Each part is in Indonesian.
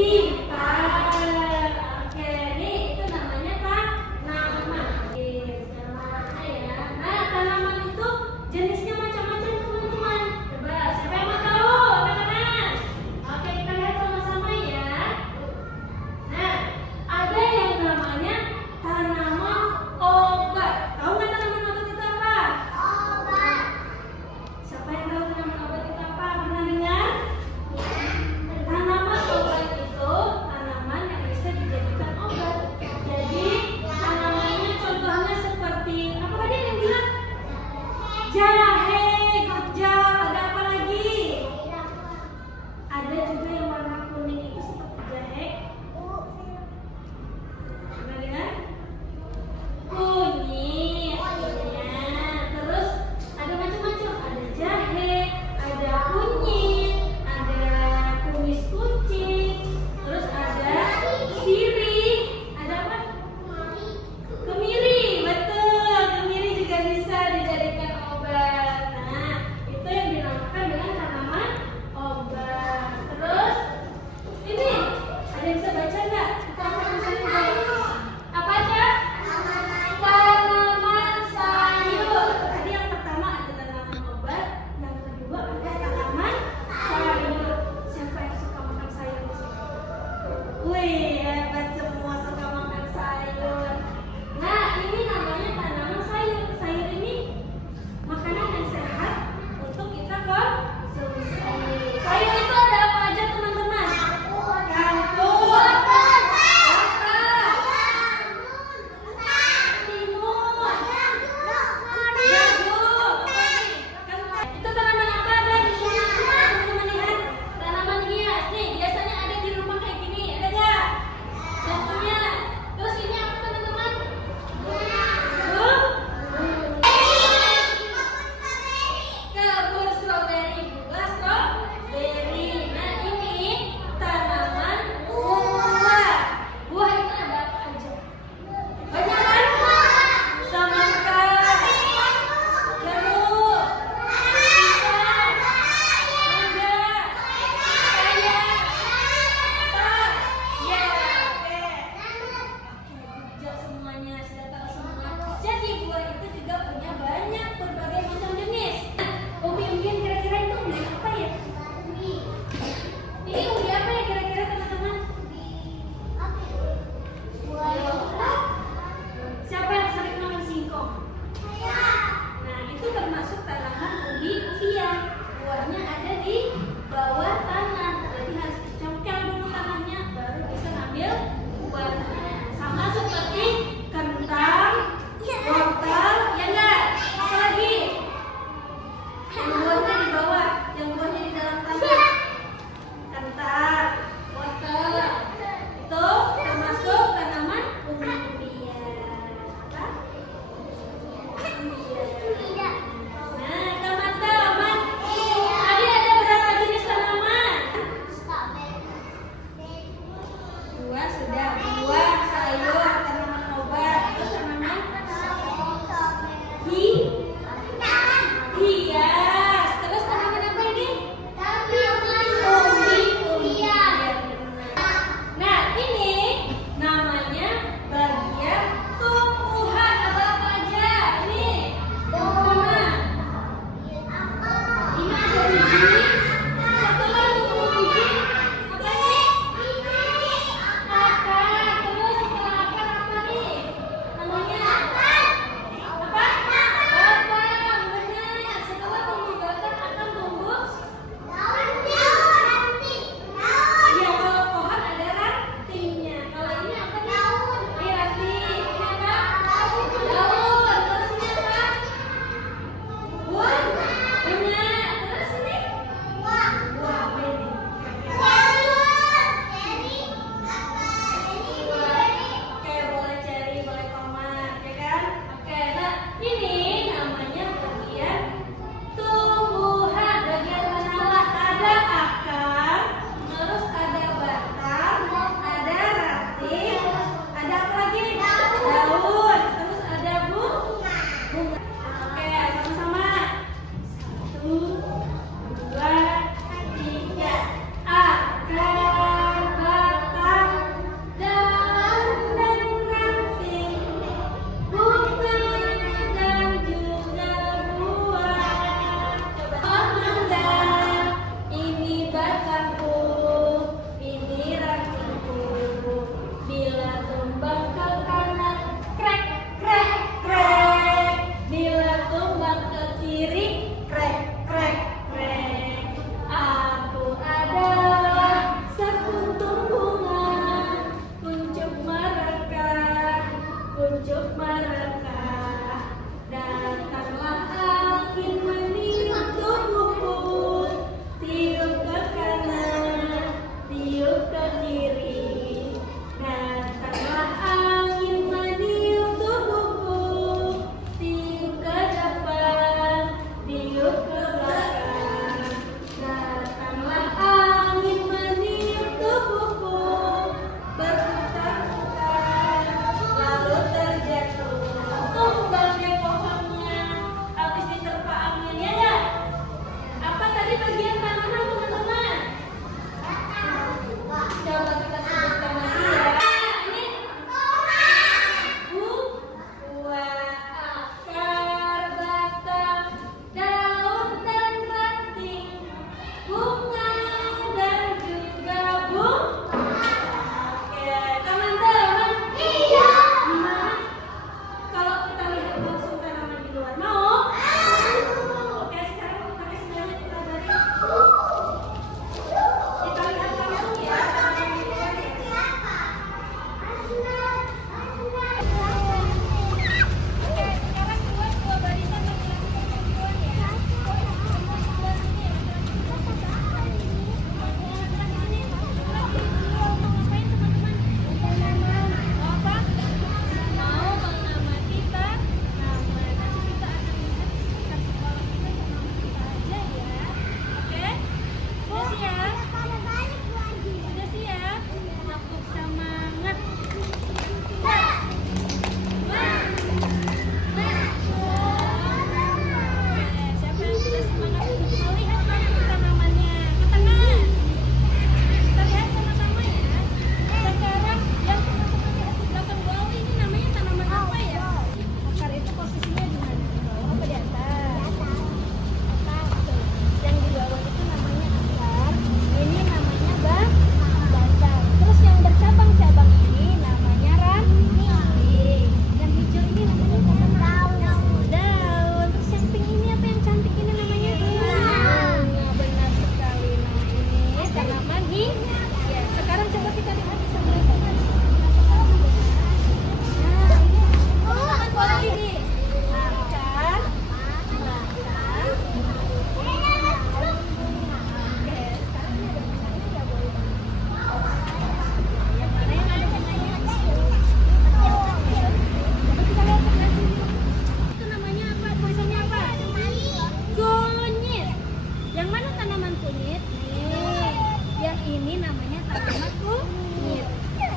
Gitar. Oke, ini itu namanya tanaman. Oke, tanaman ya. Nah, tanaman itu jenisnya macam-macam teman-teman. Coba siapa yang mau tahu? Anak-anak. Oke, kita lihat sama-sama ya. Nah, ada yang namanya tanaman obat. Tahu nggak tanaman obat itu apa? Obat. Siapa yang tahu tanaman obat itu apa? Pernah dengar? Tanaman obat itu Oke, teman-teman. Iya. Gimana kalau kita lihat langsung tanaman di luar? Mau? Oke, sekarang pakai semuanya kita balik. Kita lihat langsung ya tanaman di luar ya. Oke, sekarang buat dua barisan bergerak perempuan ya.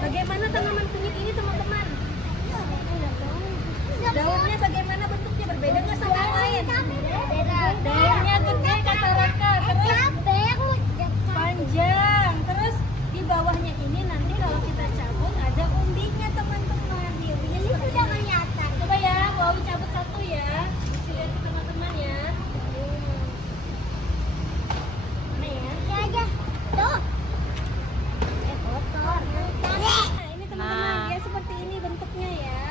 Bagaimana tanaman kunyit ini teman-teman? Daunnya bagaimana bentuknya? Berbeda nggak sama yang lain? Daunnya gede kata Raka, terus panjang, terus di bawahnya ini nanti kalau kita cabut ada umbinya teman-teman. Di umbinya seperti ini. Coba ya, Wawi cabut satu ya. Lihat teman-teman ya. Mana ya? Tuh. Kotor. Nah, ini teman-teman, dia seperti ini bentuknya ya.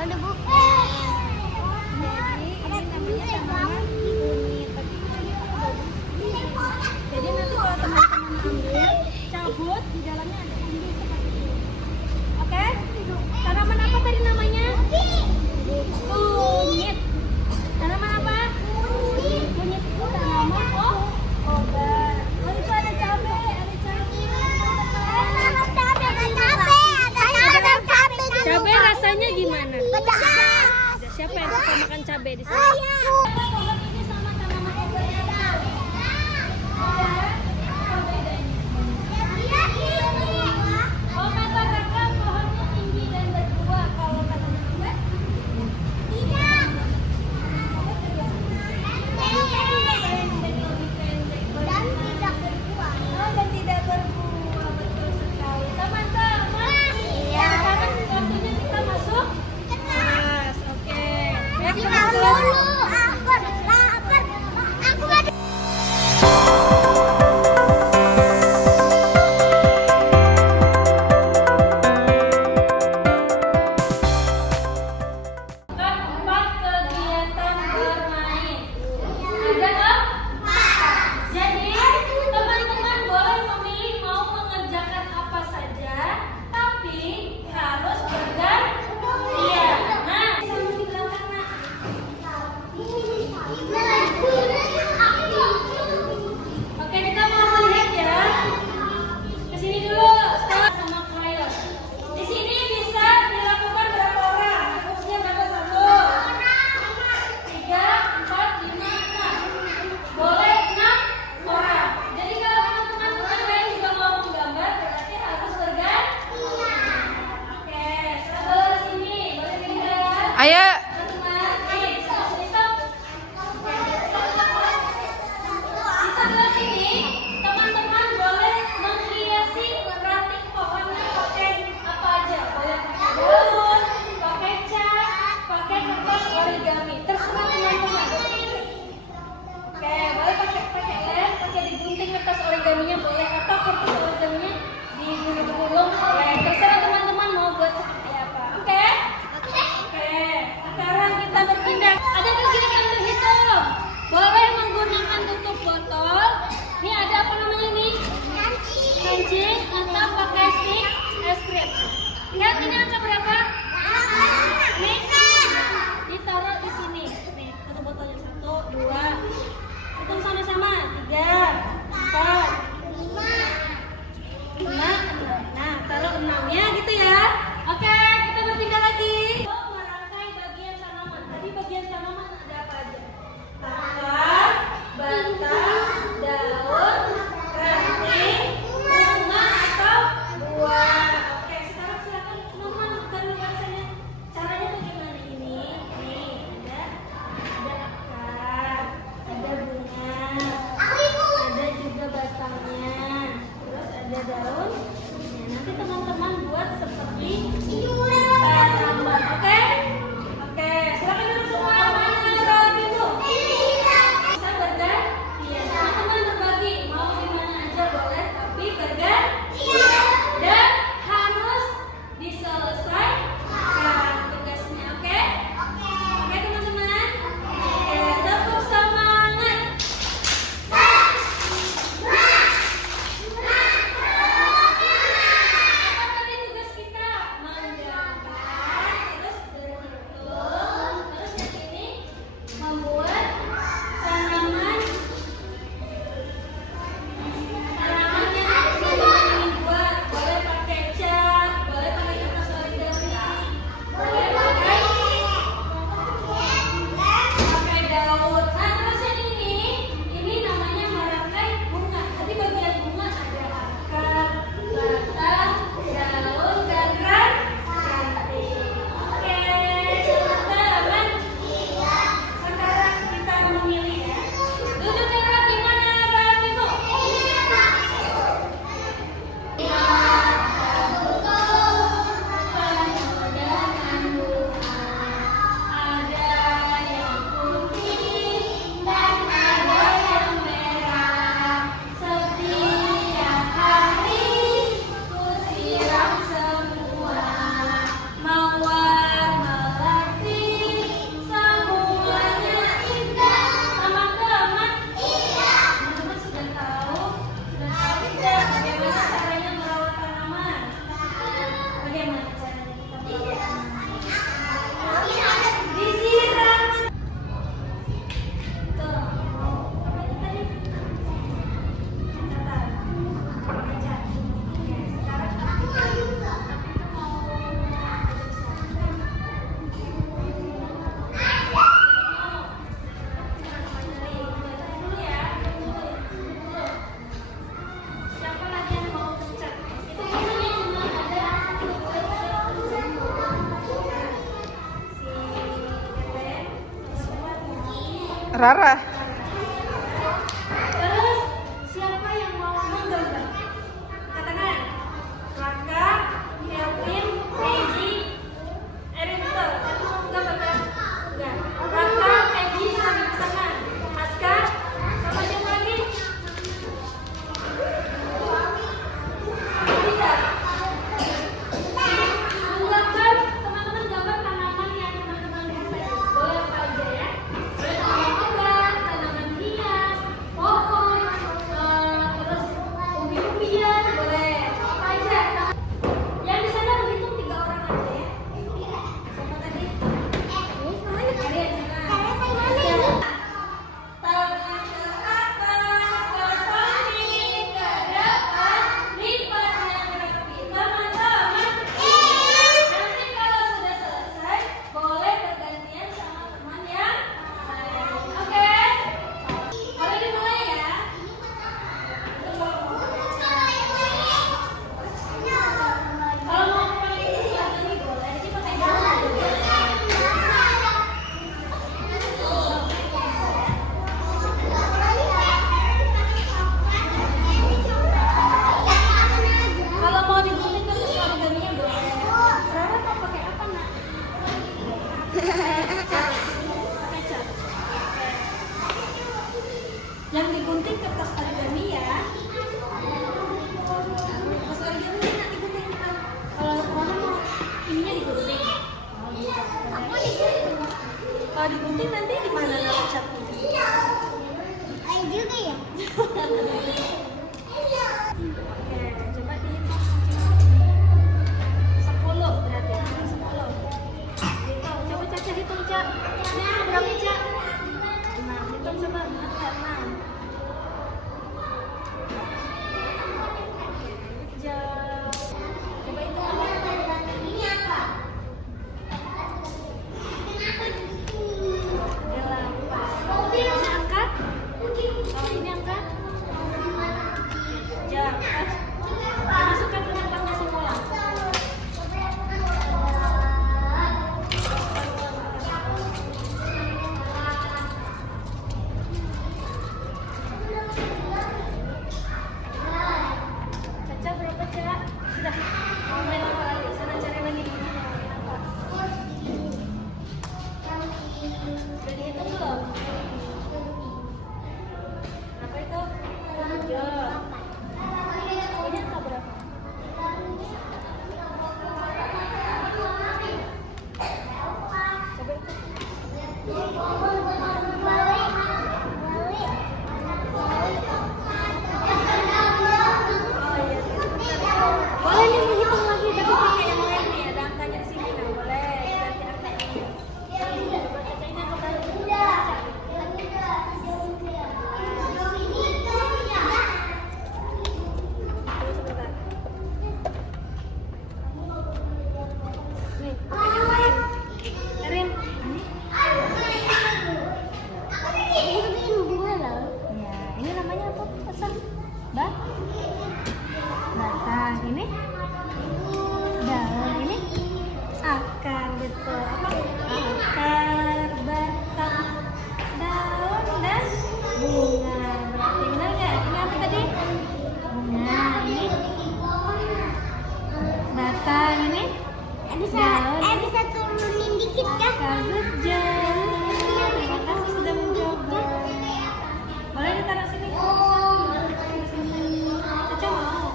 Ada buku. Jadi ini namanya tanaman kunyit. Jadi nanti kalau teman-teman ambil, cabut di dalamnya ada umbi seperti ini. Oke? Tanaman apa tadi namanya? Kunyit. Tanaman apa? Kunyit itu tanaman obat. Oh, itu ada cabai, Cabai rasanya gimana? Pedas. Siapa yang suka makan cabai di sini? Pohon ini sama tanaman obat yang lain. Oh, kata Raka pohonnya tinggi dan berbuah. Kalau tanaman obat? Tidak. Dan tidak berbuah. Oh, dan tidak berbuah. Betul sekali. Teman-teman. Iya. Sekarang waktunya kita masuk kelas. Oke. Ya, kita kelas. Keempat, kegiatan bermain. Ada keempat. Jadi teman-teman boleh memilih mau mengerjakan apa saja, tapi harus bergantian. Nah, sama di belakang nak. Oke, kita mau melihat ya. Kesini dulu, start sama crayon. Di sini bisa dilakukan berapa orang? Usia berapa? 1, 3, 4, 5, 6. Boleh 6 orang. Jadi kalau teman-teman yang lain juga mau menggambar, berarti harus bergantian. Oke, sebelah sini boleh pindah. Ayo. Teman-teman, stop. Di sebelah sini, teman-teman boleh menghiasi ranting pohonnya pakai apa aja. Boleh pakai daun, pakai cat, pakai kertas origami. Terserah teman-teman. Oke, boleh pakai lem, pakai digunting kertas origaminya boleh, atau kertas origami Belum. Terserah teman-teman mau buat seperti apa. Oke? Oke. Sekarang kita berpindah. Ada kegiatan berhitung. Boleh menggunakan tutup botol. Ini ada apa namanya ini? Kancing atau pakai stick es krim. Lihat ini angka berapa? Nih, ditaruh di sini. Nih, tutup botolnya 1, 2. Hitung sama-sama. 3, 4, 5, 6. Nah, taruh 6-nya gitu ya. Oke, kita berpindah lagi. Merangkai bagian tanaman. Tadi bagian tanaman ada apa aja? Akar, batang, daun, ranting, bunga atau buah. Oke, sekarang silakan teman-teman buka dulu bahasanya. Caranya bagaimana ini? Nih, ada akar, ada bunga, ada juga batangnya, terus ada daun. Nah, nanti teman-teman buat seperti tanaman. Oke? Oke, silakan dulu semua. Mana daun itu? Bisa bergantian. Teman-teman berbagi. Mau di mana aja boleh, tapi bergantian. Dan harus diselesaikan tugasnya. Oke? Oke, teman-teman? Oke, tepuk semangat. Apa tadi tugas kita? Menggambar, terus berhitung, terus yang ini membuat tanaman yang teman-teman ingin buat. Boleh pakai cat, boleh pakai kertas origami, boleh pakai daun. Nah, terus yang ini namanya merangkai bunga. Tadi bagian bunga ada akar, batang, daun, dan ranting. Oke, teman-teman. Sekarang kita memilih ya. Duduknya rapi, mana rapimu? Ada yang putih dan ada yang merah. Setiap hari ku siram semua. Mawar melati semuanya indah. Teman-teman, teman-teman sudah tahu tidak bagaimana caranya merawat tanaman? Bagaimana caranya kita merawat tanaman? Disiram. Tuh. Apa itu tadi? Catatan. Baca. Oke, sekarang kita mau dulu ya. Dulu. Siapa lagi yang mau cat? Itu biasanya cuma ada Rara. Terus siapa yang mau menggambar? Katakan. Raka, Kelvin, Peggy, Erin betul. Tadi mau menggambar kan? Enggak. Raka, Peggy, silahkan pasangan. Aska, sama siapa lagi? Bisa. Menggambar, teman-teman gambar tanaman yang teman-teman lihat tadi. Boleh apa aja ya? Boleh tanaman obat, tanaman hias, pohon, terus umbi-umbian, boleh apa aja. Yang di sana begitu Sudah. Mau main apa lagi? Sana cari lagi. Apa? Sudah dihitung belum? Apa itu? 7. Ini angka berapa? Coba itu. Boleh nih menghitung lagi tapi pakai yang lain nih, ada angkanya di sini nah boleh ganti angkanya. Coba baca ini angka berapa? Tunggu sebentar. Nih, pakai yang lain. Erin, ya, ini namanya apa? Pesan? Batang. Ini? Daun. Ini? Akar, betul. Apa? Akar, batang, daun, dan bunga. Berarti benar nggak? Ini apa tadi? Bunga. Ini? Batang. Ini? Daun. Bisa turunin dikit kah? Akar, good job. Terima kasih sudah mencoba. Boleh ditaruh sini? Caca mau?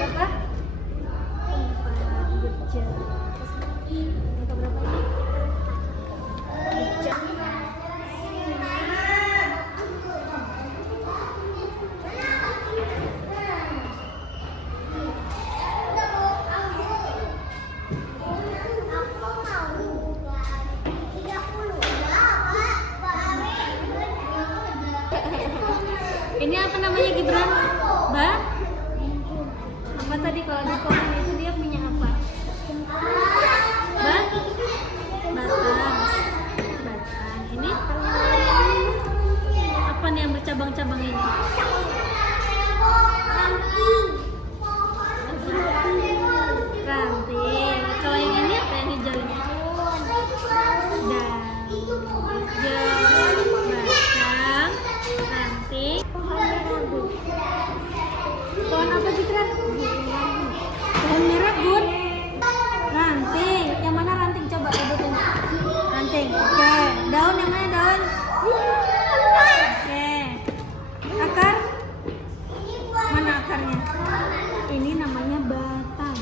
Berapa? 4. Good job. Angka berapa ini? Good job. Ini apa namanya Gibran? Apa tadi kalau di komen itu dia punya apa? Batang. Ini apa nih yang bercabang-cabang ini? Ranting. Kalau yang ini apa yang hijau ini? Batang, ranting. Pohon apa Citra? Pohon mirabun. Ranting. Yang mana ranting? Coba sebutin. Ranting. Oke. Daun yang mana daun? Oke. Akar? Mana akarnya? Ini namanya batang.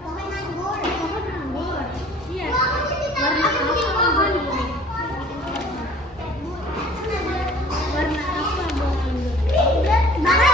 Pohon anggur. Iya. Warna apa pohon ini? Warna apa pohon anggur?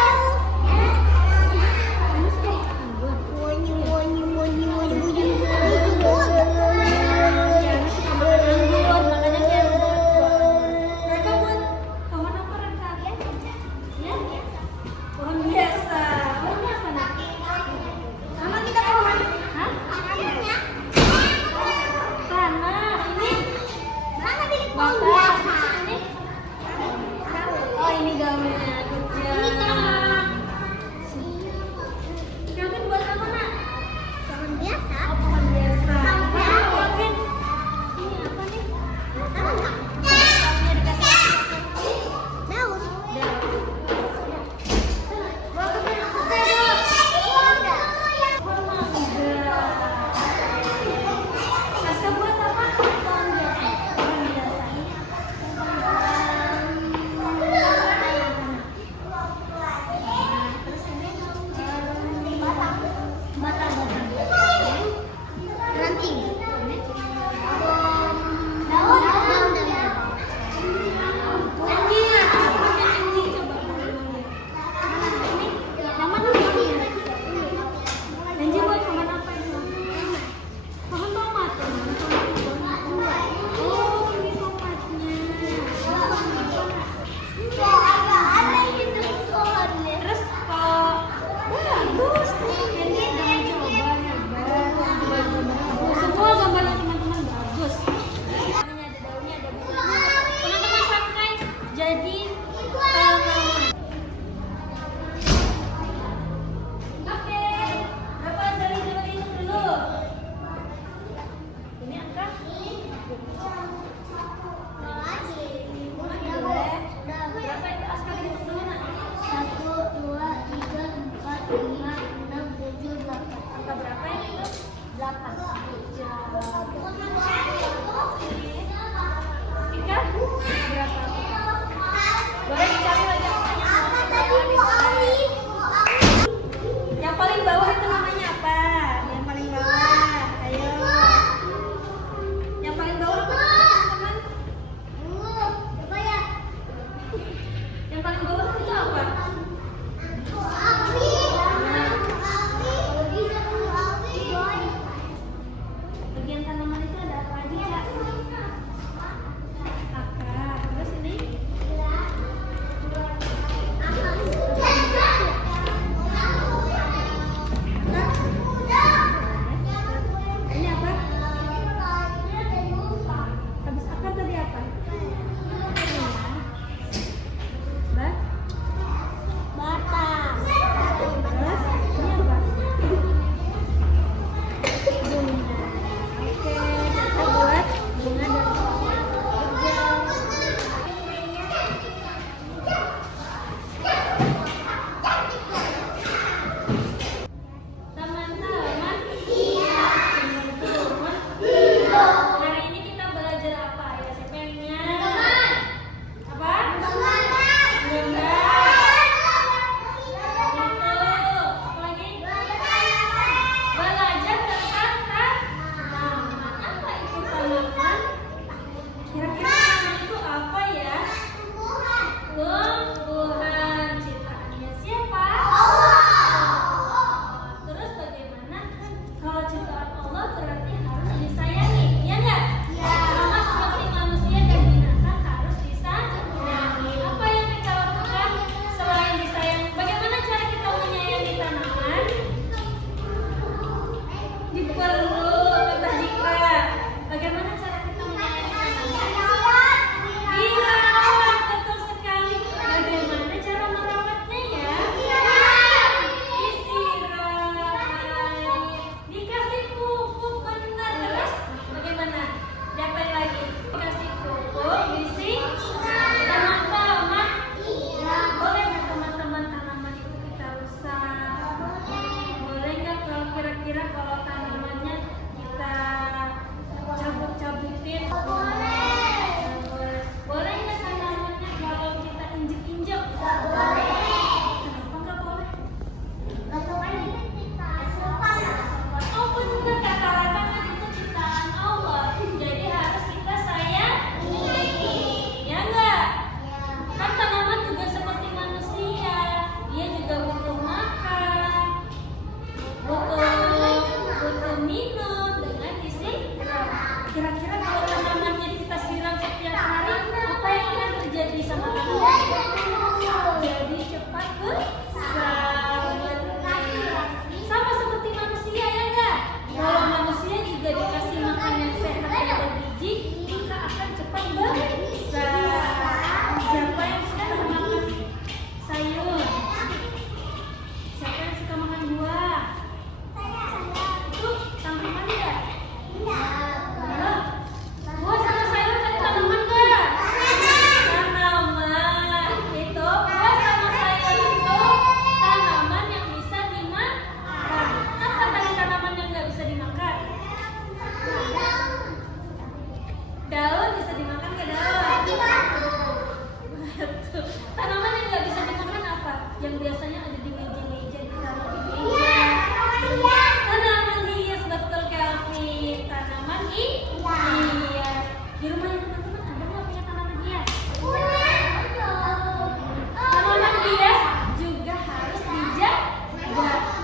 jadi cepat besar. Sama seperti manusia ya enggak? Kalau manusia juga dikasih makan yang sehat dan bergizi, maka akan cepat besar. Siapa yang suka makan sayur? Siapa yang suka makan buah? Itu tanaman enggak? Buah sama sayur kan tanaman enggak? Tanaman. Itu buah sama sayur itu tanaman yang bisa dimakan. Apa tadi tanaman yang nggak bisa dimakan? Daun bisa dimakan nggak daun? Betul. Tanaman yang nggak bisa dimakan apa? Yang biasanya ada di meja-meja, ditaruh di meja. Tanaman hias, betul Kelvin. Tanaman hias. Di rumahnya teman-teman ada nggak punya tanaman hias? Tanaman hias juga harus dijaga.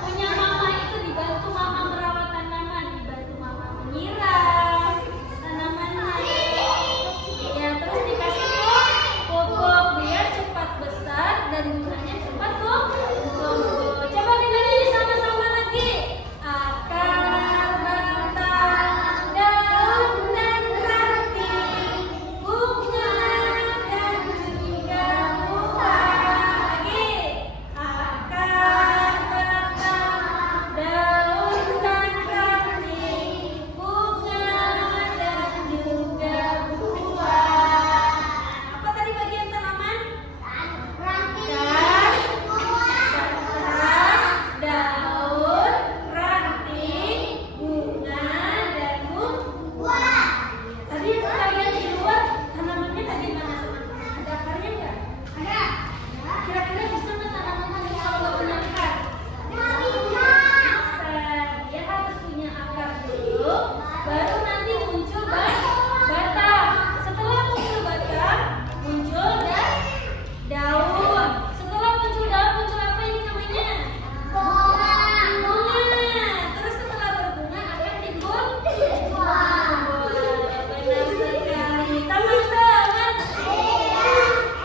Punya mama itu dibantu mama merawat tanaman, dibantu mama menyiram tanamannya. Ya, terus dikasih pupuk biar cepat besar dan bunganya cepat tumbuh. Coba kita nyanyi sama-sama lagi. Akar, batang, daun dan ranting, bunga dan juga buah. Lagi. Akar, batang, daun dan ranting, bunga dan juga buah. Apa tadi bagian tanaman? Daun, ranting, bunga, dan buah. Tadi yang kita lihat di luar tanamannya bagaimana teman-teman? Ada akarnya nggak? Ada. Kira-kira bisa nggak tanaman tadi kalau nggak punya akar? Bisa. Dia harus punya akar dulu, baru nanti muncul batang. Setelah muncul batang, muncul daun. Setelah muncul daun, muncul apa ini namanya? Bunga. Terus setelah berbunga akan timbul buah. Benar sekali. Teman-teman.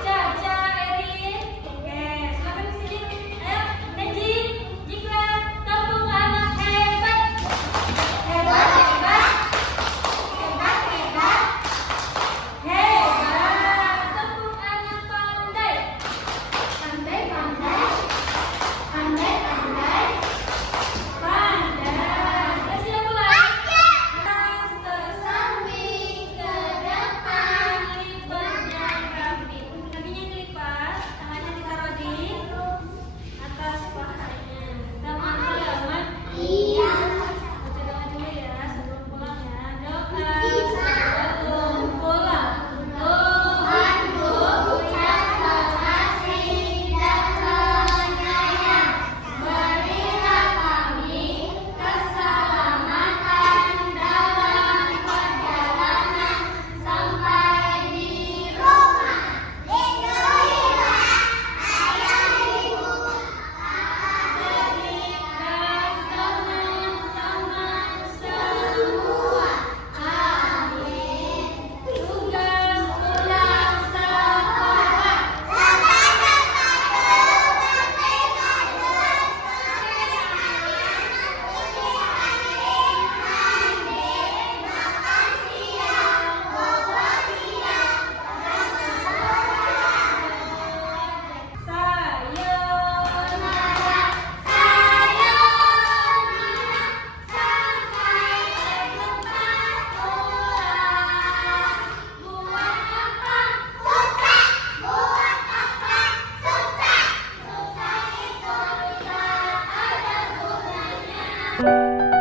Caca, Erin. Oke, silakan di sini. Ayo, Neji, Jikra, kampung anak hebat. Hebat, hebat. Hebat, hebat. Hebat. Kampung anak pandai. Pandai, pandai. Pandai, pandai. Pandai. Kasih aku lagi. Ke samping, ke depan, lipatnya rapi. Kakinya dilipat, tangannya ditaruh di atas pahanya. Teman-teman. Iya. Baca doa dulu ya sebelum pulang ya. Doa sebelum pulang. Tuhanku yang pengasih dan penyayang, berilah kami keselamatan dalam perjalanan sampai di rumah. Lindungilah ayah, ibu, adik, dan teman-teman semua. Amin. Tugas pulang sekolah. Sayonara, sayonara, sampai jumpa pulang. Buat apa? Susah. Buat apa? Susah. Susah itu tak ada gunanya.